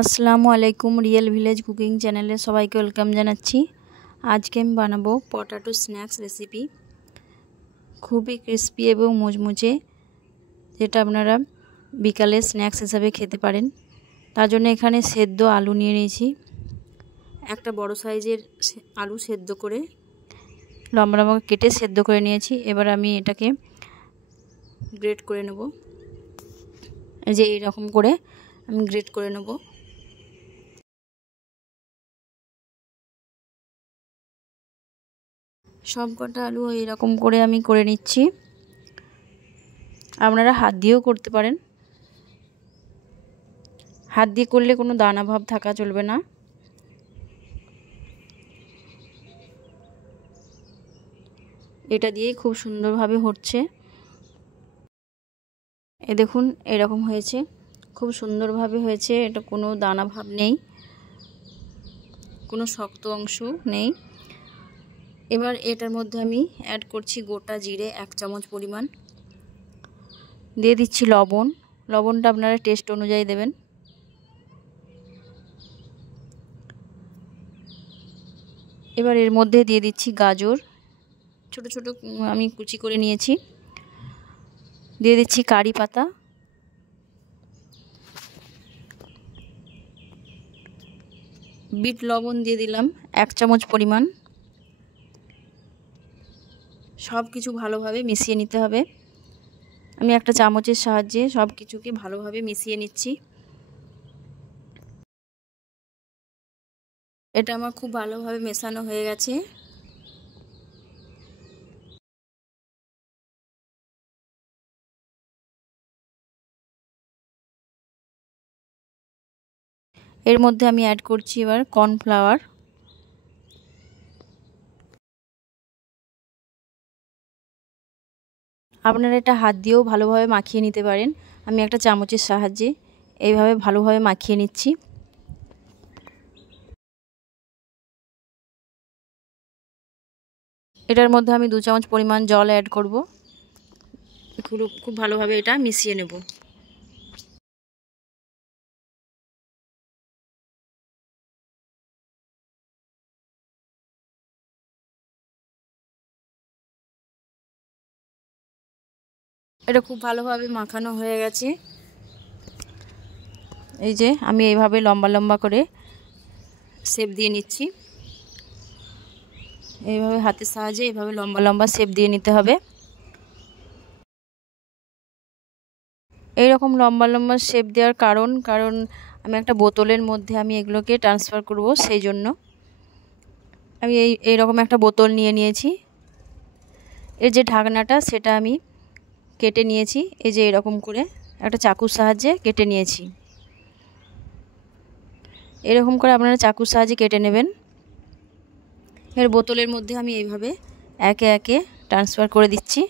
আসসালামু আলাইকুম real village cooking চ্যানেলে সবাইকে ওয়েলকাম জানাচ্ছি। আজকে আমি বানাবো পটাটো স্ন্যাক্স রেসিপি, খুবই ক্রিস্পি এবং মুচমুচে, যেটা আপনারা বিকালে স্ন্যাক্স হিসাবে খেতে পারেন। তার জন্য এখানে সেদ্ধ আলু নিয়ে নিয়েছি, একটা বড় সাইজের আলু সেদ্ধ করে লম্বা লম্বা কেটে সেদ্ধ করে নিয়েছি। এবার আমি এটাকে গ্রেট করে নেব, এই যে এইরকম করে আমি গ্রেট করে নেব। সব কটা আলু এরকম করে আমি করে নিচ্ছি। আপনারা হাত দিয়েও করতে পারেন, হাত দিয়ে করলে কোনো দানা ভাব থাকা চলবে না। এটা দিয়েই খুব সুন্দরভাবে হচ্ছে। এ দেখুন এরকম হয়েছে, খুব সুন্দরভাবে হয়েছে। এটা কোনো দানা ভাব নেই, কোনো শক্ত অংশ নেই। এবার এটার মধ্যে আমি অ্যাড করছি গোটা জিরে 1 চামচ পরিমাণ, দিয়ে দিচ্ছি লবণ। লবণটা আপনারা টেস্ট অনুযায়ী দেবেন। এবার এর মধ্যে দিয়ে দিচ্ছি গাজর, ছোট ছোট আমি কুচি করে নিয়েছি। দিয়ে দিচ্ছি কারি পাতা, বিট লবণ দিয়ে দিলাম 1 চামচ পরিমাণ। সব কিছু ভালোভাবে মিশিয়ে নিতে হবে। আমি একটা চামচের সাহায্যে সব কিছুকে ভালোভাবে মিশিয়ে নিচ্ছি। এটা আমার খুব ভালোভাবে মেশানো হয়ে গেছে। এর মধ্যে আমি অ্যাড করছি এবার কর্নফ্লাওয়ার। আপনারা এটা হাত দিয়েও ভালোভাবে মাখিয়ে নিতে পারেন। আমি একটা চামচের সাহায্যে এইভাবে ভালোভাবে মাখিয়ে নিচ্ছি। এটার মধ্যে আমি 2 চামচ পরিমাণ জল অ্যাড করব। খুব ভালোভাবে এটা মিশিয়ে নেব। এটা খুব ভালোভাবে মাখানো হয়ে গেছে। এই যে আমি এইভাবে লম্বা লম্বা করে শেপ দিয়ে নিচ্ছি। এইভাবে হাতের সাহায্যে এইভাবে লম্বা লম্বা শেপ দিয়ে নিতে হবে। এইরকম লম্বা লম্বা শেপ দেওয়ার কারণ আমি একটা বোতলের মধ্যে আমি এগুলোকে ট্রান্সফার করব, সেই জন্য আমি এইরকম একটা বোতল নিয়ে নিয়েছি। এর যে ঢাকনাটা সেটা আমি কেটে নিয়েছি, এই যে এরকম করে একটা চাকুর সাহায্যে কেটে নিয়েছি। এরকম করে আপনারা চাকুর সাহায্যে কেটে নেবেন। এর বোতলের মধ্যে আমি এইভাবে একে একে ট্রান্সফার করে দিচ্ছি।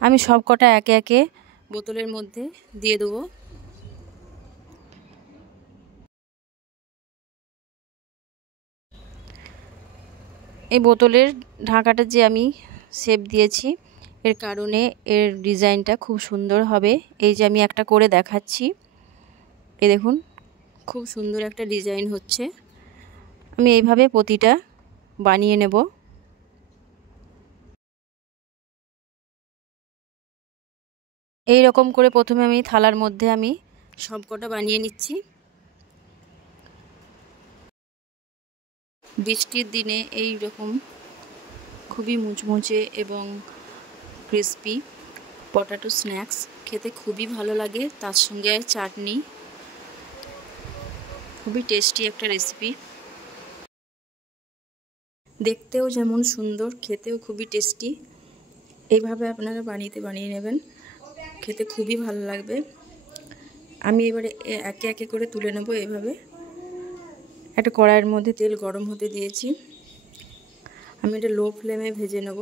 আমি সব কটা একে একে বোতলের মধ্যে দিয়ে দেবো। এই বোতলের ঢাকাটা যে আমি শেপ দিয়েছি, এর কারণে এর ডিজাইনটা খুব সুন্দর হবে। এই যে আমি একটা করে দেখাচ্ছি, এই দেখুন খুব সুন্দর একটা ডিজাইন হচ্ছে। আমি এইভাবে প্রতিটা বানিয়ে নেব। এই রকম করে প্রথমে আমি থালার মধ্যে আমি সব কটা বানিয়ে নিচ্ছি। বৃষ্টির দিনে এই রকম খুবই মুচমুচে এবং ক্রিস্পি পটাটো স্ন্যাক্স খেতে খুবই ভালো লাগে। তার সঙ্গে চাটনি, খুবই টেস্টি একটা রেসিপি। দেখতেও যেমন সুন্দর, খেতেও খুবই টেস্টি। এইভাবে আপনারা বানিয়ে নেবেন, খেতে খুবই ভালো লাগবে। আমি এবারে একে একে করে তুলে নেব। এইভাবে একটা কড়াইয়ের মধ্যে তেল গরম হতে দিয়েছি, আমি এটা লো ফ্লেমে ভেজে নেব।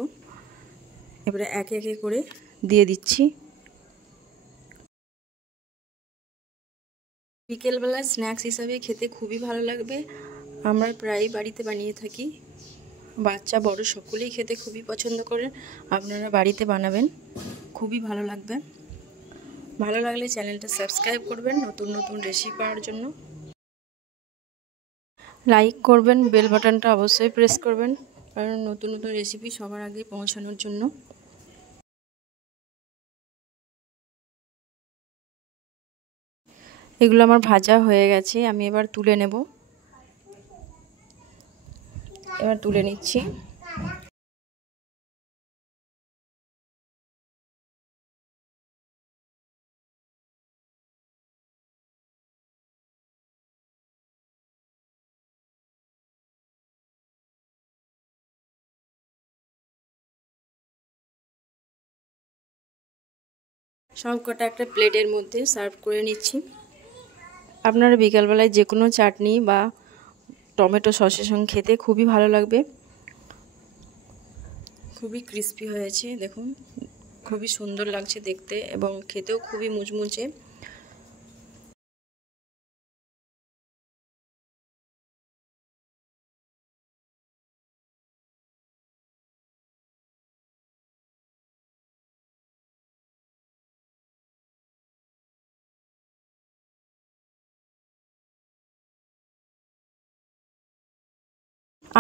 এবারে একে একে করে দিয়ে দিচ্ছি। বিকেলবেলা স্ন্যাক্স হিসাবে খেতে খুবই ভালো লাগবে। আমরা প্রায়ই বাড়িতে বানিয়ে থাকি, বাচ্চা বড় সকলেই খেতে খুবই পছন্দ করেন। আপনারা বাড়িতে বানাবেন। খুবই ভালো লাগবে। ভালো লাগলে চ্যানেলটা সাবস্ক্রাইব করবেন নতুন নতুন রেসিপি পাওয়ার জন্য। লাইক করবেন, বেল বাটনটা অবশ্যই প্রেস করবেন, কারণ নতুন নতুন রেসিপি সবার আগে পৌঁছানোর জন্য। এগুলো আমার ভাজা হয়ে গেছে, আমি এবার তুলে নেব। এবার তুলে নিচ্ছি। সব কটা একটা প্লেটের মধ্যে সার্ভ করে নিচ্ছি। আপনারা বিকালবেলায় যে কোনো চাটনি বা টমেটো সসের সঙ্গে খেতে খুবই ভালো লাগবে। খুবই ক্রিস্পি হয়েছে, দেখুন খুবই সুন্দর লাগছে দেখতে এবং খেতেও খুবই মুচমুচে।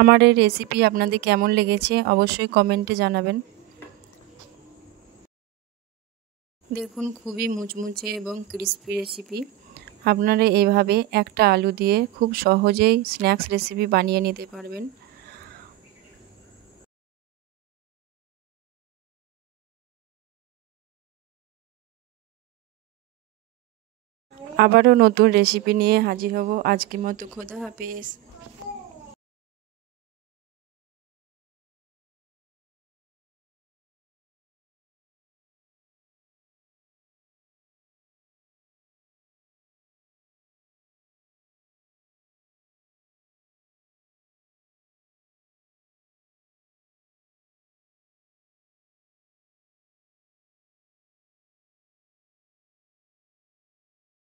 আমার এই রেসিপি আপনাদের কেমন লেগেছে অবশ্যই কমেন্টে জানাবেন। দেখুন খুবই মুচমুচে এবং ক্রিস্পি রেসিপি। আপনারা এইভাবে একটা আলু দিয়ে খুব সহজেই স্ন্যাক্স রেসিপি বানিয়ে নিতে পারবেন। আবারও নতুন রেসিপি নিয়ে হাজির হব। আজকের মতো খোদা হাফেজ।